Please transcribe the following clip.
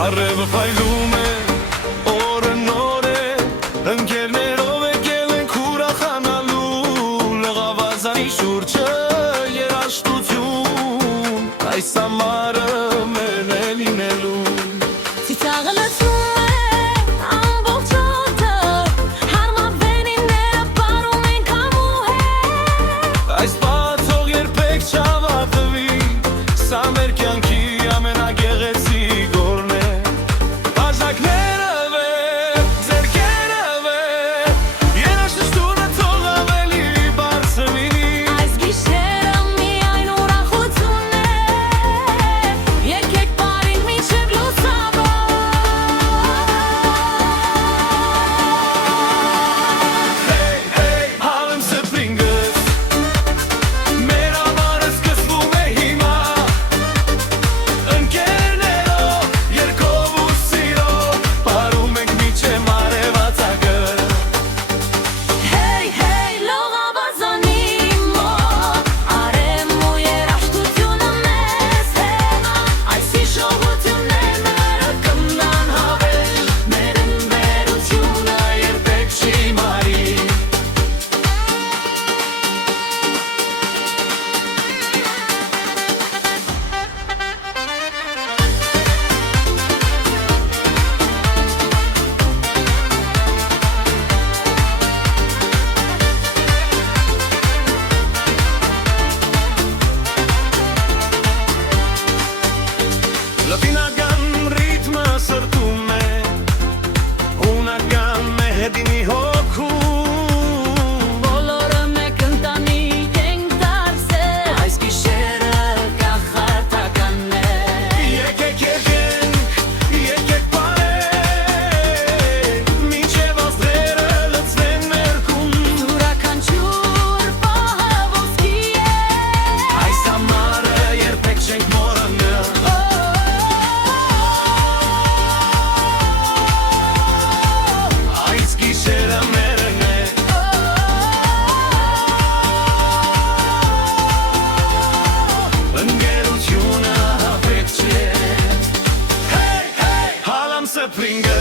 Արևը փայլում է, օրը նոր է, ընկերներով եկել ենք ուրախանալու, լղավազանի շուրջը երաժշտություն, այս ամառը մերն է լինելու։ Ծիծաղը լսվում է ամբողջ օդը, հարմարվենիները պարում ենք համու հետ։ Այս բացող երբեք չավարտվի, սա մեր կյանքի ամենագեղեցիկ օրն է։ Բաժակները վեր, ձեռքերը վեր, երաժշտությունը թող ավելի բարձր լինի։ Այս գիշերը միայն ուրախություն է, եկեք պարին մինչև լուսավոր։ Hey, hey, Harlem Springers, մեր ամառը սկսվում է հիմա, ընկերներով, երգով ու սիրով, պարում ենք մինչև արևածագը։ Hey, hey, լողավազանի մոտ, արեմ ու երաժշտությունը մեզ հետ, այս հիշողությունները կմնան հավել, մեր ընկերությունը երբեք չի մարի։ Լատինական ռիթմը սրտում է, հունական մեհդինի հոգում, Բոլորը մեկ ընտանիք ենք դարձել, այս գիշերը կախարդական է։ եկեք երկենք, եկեք պարենք, մինչև աստղերը լցվեն ներքում, Յուրաքանչյուր պահը ոսկի է, այս ամառը երբեք չենք մոռանա։ Այս գիշերը մերն է, ընկերությունը հավեք չէ։ Hey, hey, Harlem Springers